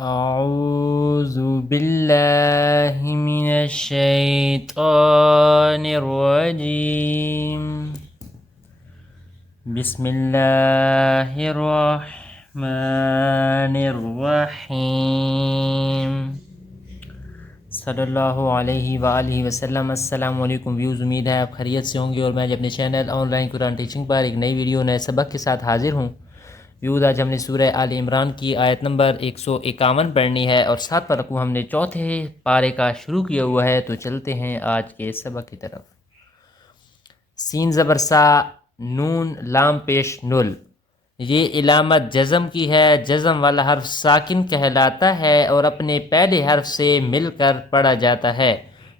أعوذ بالله من الشيطان الرجيم. بسم الله الرحمن الرحیم. صلی اللہ علیہ وآلہ وسلم. السلام علیکم ویوز، امید ہے آپ خیریت سے ہوں گے اور میں اپنے channel online Quran teaching پر ایک نئی ویڈیو نئے سبق کے ساتھ حاضر ہوں. ویوز، آج ہم نے سورہ آل عمران کی آیت نمبر 151 پڑھنی ہے اور 7 پر رکوع ہم نے چوتھے پارے کا شروع کیا ہوا ہے. تو چلتے ہیں آج کے سبق کی طرف. سین زبر سا، نون لام پیش نل، یہ علامت جزم کی ہے. جزم والا حرف ساکن کہلاتا ہے اور اپنے پہلے حرف سے مل کر پڑھا جاتا ہے.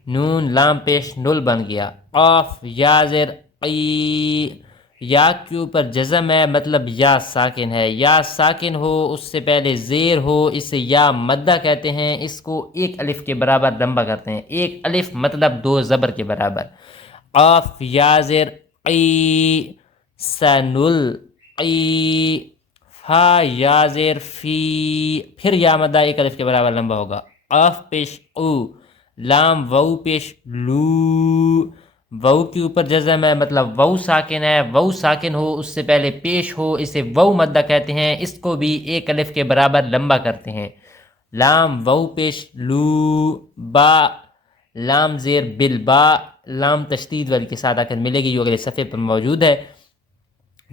نون لام پیش نل بن گیا. قاف یا زیر قی، یا کے اوپر جزم ہے، مطلب یا ساکن ہے. یا ساکن ہو، اس سے پہلے زیر ہو، اسے یا مدہ کہتے ہیں. اس کو ایک الف کے برابر لمبا کرتے ہیں. ایک الف مطلب 2 زبر کے برابر. قاف یا زیر قی، سنل قی. فا یا زیر فی، پھر یا مدہ ایک الف کے برابر لمبا ہوگا. قاف پیش او، لام وو پیش لو. وو کے اوپر جزم ہے، مطلب وو ساکن ہے. وو ساکن ہو، اس سے پہلے پیش ہو، اسے وو مدہ کہتے ہیں. اس کو بھی ایک الف کے برابر لمبا کرتے ہیں. لام وو پیش لو. با لام زیر بل، با لام تشدید والی کے ساتھ آ کر ملے گی، جو اگلے صفحے پر موجود ہے.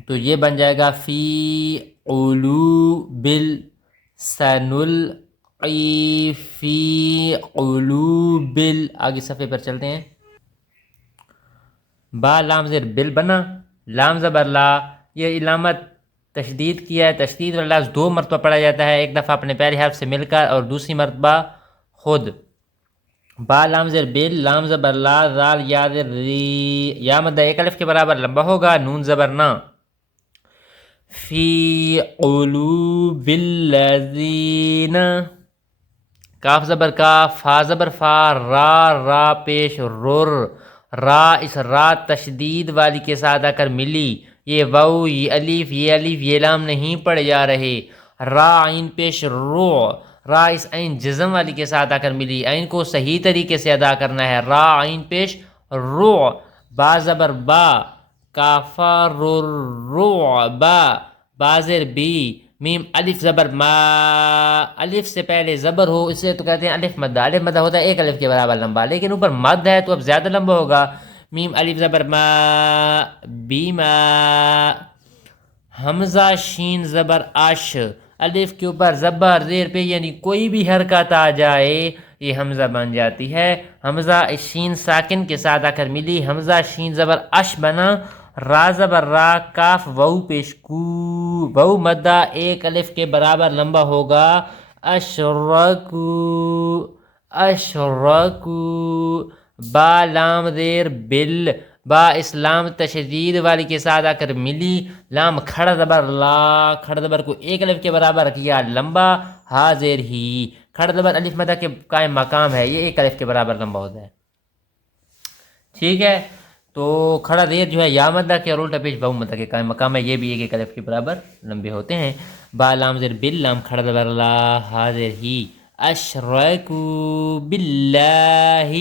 تو یہ بن جائے گا فی قلوب سنل قی، فی قلوب. آگے صفحے پر چلتے ہیں. با لام زیر بل بنا. لام زبر لا، یہ علامت تشدید کی ہے. تشدید والا لفظ 2 مرتبہ پڑھا جاتا ہے، ایک دفعہ اپنے پہلے حرف سے مل کر اور دوسری مرتبہ خود. با لام زیر بل، لام زبر لا، زال یا زیر ری، یا مدہ ایک الف کے برابر لمبا ہوگا. نون زبر نا. فی قلوب الذین، کاف زبر کا، فا زبر فا، را پیش رر. را اس را تشدید والی کے ساتھ آ کر ملی. یہ وو، یہ الف، یہ لام نہیں پڑے جا رہے. را عین پیش رو، را اس عین جزم والی کے ساتھ آ کر ملی. عین کو صحیح طریقے سے ادا کرنا ہے. را عین پیش رو. با زبر با، کافا رو با. بازر بی، میم الف زبر ما، الف سے پہلے زبر ہو اسے تو کہتے ہیں الف مدہ. الف مدہ ہوتا ہے ایک الف کے برابر لمبا، لیکن اوپر مد ہے تو اب زیادہ لمبا ہوگا. میم الف زبر ما، بیما. حمزہ شین زبر اش، الف کے اوپر زبر زیر پہ یعنی کوئی بھی حرکت آ جائے یہ حمزہ بن جاتی ہے. حمزہ شین ساکن کے ساتھ آ کر ملی. حمزہ شین زبر اش بنا. را زبر را، کاف وو پیش کو، وو مدہ ایک الف کے برابر لمبا ہوگا. اشرکو، اشرکو. با لام زیر بل، با اسلام تشدید والی کے ساتھ آ کر ملی. لام کھڑا زبر لا، کھڑا زبر کو ایک الف کے برابر کیا لمبا. حاضر ہی، کھڑا زبر الف مدہ کے قائم مقام ہے، یہ ایک الف کے برابر لمبا ہوتا ہے. ٹھیک ہے، تو کھڑا زیر جو ہے یا مدہ کے اور الٹا پیش وو مدہ کے قائم مقام ہے، یہ بھی ایک الف کے برابر لمبے ہوتے ہیں. با لام زیر بل، لام کھڑا زبر لا، حاضر ہی. اشرکو باللہ،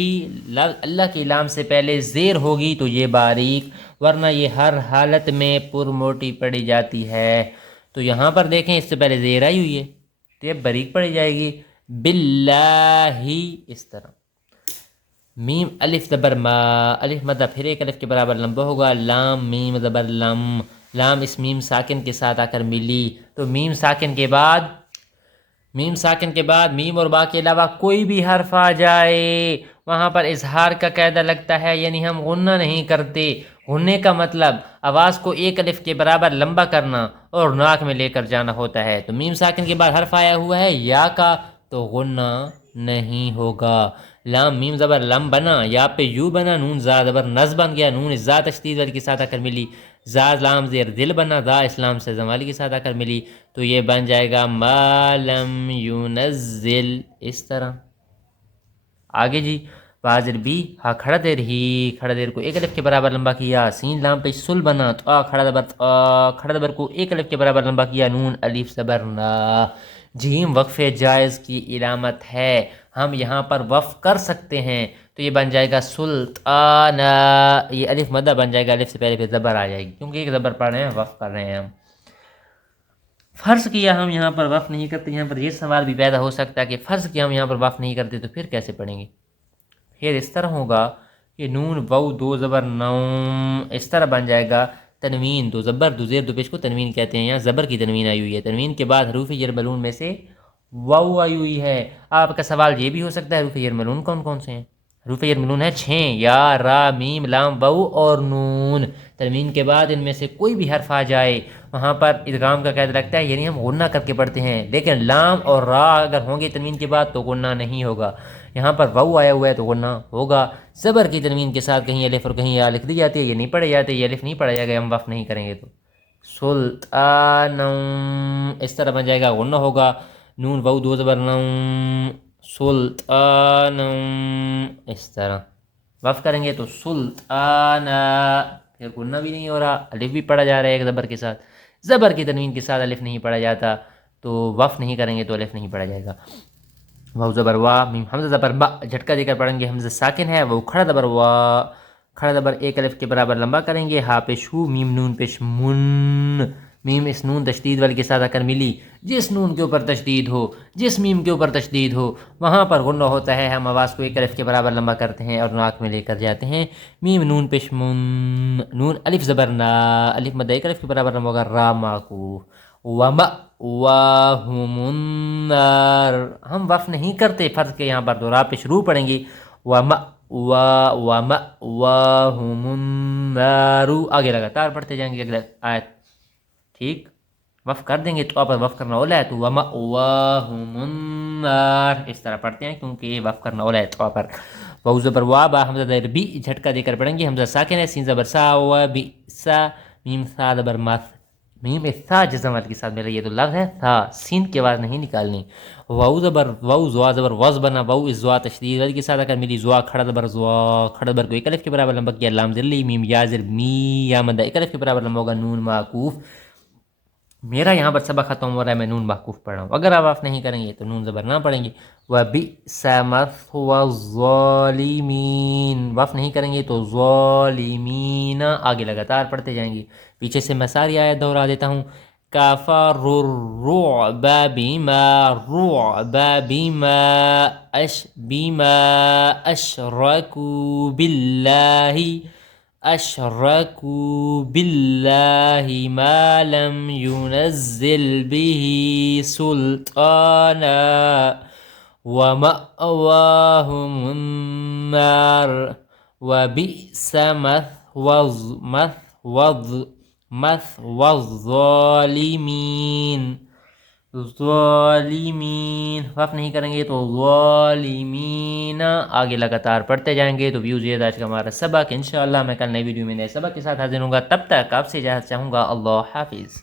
اللہ کی لام سے پہلے زیر ہوگی تو یہ باریک، ورنہ یہ ہر حالت میں پر موٹی پڑھی جاتی ہے. تو یہاں پر دیکھیں اس سے پہلے زیر آئی ہوئی ہے تو یہ باریک پڑھی جائے گی. باللہ اس طرح. میم الف زبر ما، الف مدہ پھر ایک الف کے برابر لمبا ہوگا. لام میم زبر لم، لام اس میم ساکن کے ساتھ آ کر ملی. تو میم ساکن کے بعد میم اور با کے علاوہ کوئی بھی حرف آ جائے وہاں پر اظہار کا قاعدہ لگتا ہے، یعنی ہم غنہ نہیں کرتے. غننے کا مطلب آواز کو ایک الف کے برابر لمبا کرنا اور ناک میں لے کر جانا ہوتا ہے. تو میم ساکن کے بعد حرف آیا ہوا ہے یا کا تو غنہ نہیں ہوگا. لام میم زبر لم بنا، یا پہ یو بنا. نون زا زبر نز بن گیا. نون زا تشدید والی کے ساتھ آ کر ملی. زا لام زیر دل بنا. دا اسلام سے زمالی کے ساتھ آ کر ملی. تو یہ بن جائے گا ما لم ينزل، اس طرح. آگے جی، واجر بی، ہا کھڑا دیر ہی، کھڑا دیر کو ایک الف کے برابر لمبا کیا. سین لام پہ سل بنا. تو کھڑا دبر کو ایک الف کے برابر لمبا کیا. نون الف زبر نا. جیم وقف جائز کی علامت ہے، ہم یہاں پر وقف کر سکتے ہیں، تو یہ بن جائے گا سلطان، یہ الف مدہ بن جائے گا، الف سے پہلے پھر زبر آ جائے گی، کیونکہ ایک زبر پڑھ رہے ہیں، وقف کر رہے ہیں ہم۔ فرض کیا ہم یہاں پر وقف نہیں کرتے، یہاں پر یہ سوال بھی پیدا ہو سکتا ہے کہ فرض کیا ہم یہاں پر وقف نہیں کرتے تو پھر کیسے پڑھیں گے؟ پھر اس طرح ہوگا کہ نون واو دو زبر نوم، اس طرح بن جائے گا، تنوین دو زبر دو زیر دو پیش کو تنوین کہتے ہیں، یہاں زبر کی تنوین آئی ہوئی ہے، تنوین کے بعد حروف یرملون میں سے واو آئی ہوئی ہے۔ آپ کا سوال یہ بھی ہو سکتا ہے حروف یرملون کون کون سے ہیں؟ حروف یرملون ہے 6، یا را میم لام واو اور نون، تنوین کے بعد ان میں سے کوئی بھی حرف آ جائے وہاں پر ادغام کا قید لگتا ہے، یعنی ہم غنہ کر کے پڑھتے ہیں، لیکن لام اور را اگر ہوں گے تنوین کے بعد تو غنہ نہیں ہوگا، یہاں پر واو آیا ہوا ہے تو غنہ ہوگا۔ زبر کی تنوین کے ساتھ کہیں الف اور کہیں یا لکھ دی جاتی ہے، یہ نہیں پڑھے جاتے، یہ الف نہیں پڑھا جائے گا، ہم وقف نہیں کریں گے تو سلطان، اس طرح بن جائے گا، غنہ ہوگا، نون واو دو زبر نون، سلطان، اس طرح وقف کریں گے تو سلطان، پھر غنہ بھی نہیں ہو رہا، الف بھی پڑھا جا رہا ہے ایک زبر کے ساتھ، زبر کی تنوین کے ساتھ الف نہیں پڑھا جاتا تو وقف نہیں کریں گے تو الف نہیں پڑھا جائے گا۔ واو زبر وا، میم حمزہ زبر با، جھٹکا دے کر پڑھیں گے، حمزہ ساکن ہے، وہ کھڑا زبر وا، کھڑا زبر ایک الف کے برابر لمبا کریں گے، ہا پیش ہو، میم نون پیش من، میم اس نون تشدید والے کے ساتھ آ کر ملی، جس نون کے اوپر تشدید ہو، جس میم کے اوپر تشدید ہو وہاں پر غنہ ہوتا ہے، ہم آواز کو ایک الف کے برابر لمبا کرتے ہیں اور ناک میں لے کر جاتے ہیں، میم نون پیش من، نون الف زبر نا، الف مدہ ایک الف کے برابر لمبا ہوگا، را معکوف، وما واہم النار، ہم وقف نہیں کرتے فرض کے یہاں پر تو را پہ شروع پڑھیں گے، وما واہم النار، آگے لگاتار پڑھتے جائیں گے اگلے آیت، ٹھیک، وقف کر دیں گے تو آپ وقف کرنا اولا ہے تو وما واہم النار، اس طرح پڑھتے ہیں کیونکہ یہ وقف کرنا اولا ہے تو پر واو زبر وا، با حمزہ زبر بی، جھٹکا دے کر پڑھیں گے، حمزہ ساکن ہے، سین زبر سا، و بی سا، میم سا زبر ماس، میم سا جزم والے کے ساتھ مل رہی ہے تو لفظ ہے تھا، سین کی آواز نہیں نکالنی، واو زبر واو زوا زبر وز بنا، واو از زوا تشدید والے کے ساتھ اگر ملی، زوا کھڑا زبر زوا، کھڑا زبر کو ایک الف کے برابر لمبا کیا، لام ذلی، میم یا زر می، یا مدہ ایک الف کے برابر لمبا ہوگا، نون معکوف، میرا یہاں پر سبق ختم ہو رہا ہے، میں نون معکوف پڑھ رہا ہوں، اگر آپ وقف نہیں کریں گے تو نون زبر نہ پڑھیں گے، وَبِئْسَ مَثْوَى الظَّالِمِينَ، وقف نہیں کریں گے تو ظالمین، آگے لگاتار پڑھتے جائیں گے، پیچھے سے میں ساری آیت دہرا دیتا ہوں، كَفَرُوا الرُّعْبَ بِمَا أَشْرَكُوا بِاللَّهِ مَا لَمْ يُنَزِّلْ بِهِ سُلْطَانًا وَمَأْوَاهُمُ النَّارُ وَبِئْسَ مَثْوَى الظَّالِمِينَ، ظالمین وقف نہیں کریں گے تو ظالمین، آگے لگاتار پڑھتے جائیں گے تو ویوز یہ آج کا ہمارا سبق، انشاءاللہ میں کل نئی ویڈیو میں نئے سبق کے ساتھ حاضر ہوں گا، تب تک آپ سے اجازت چاہوں گا، اللہ حافظ۔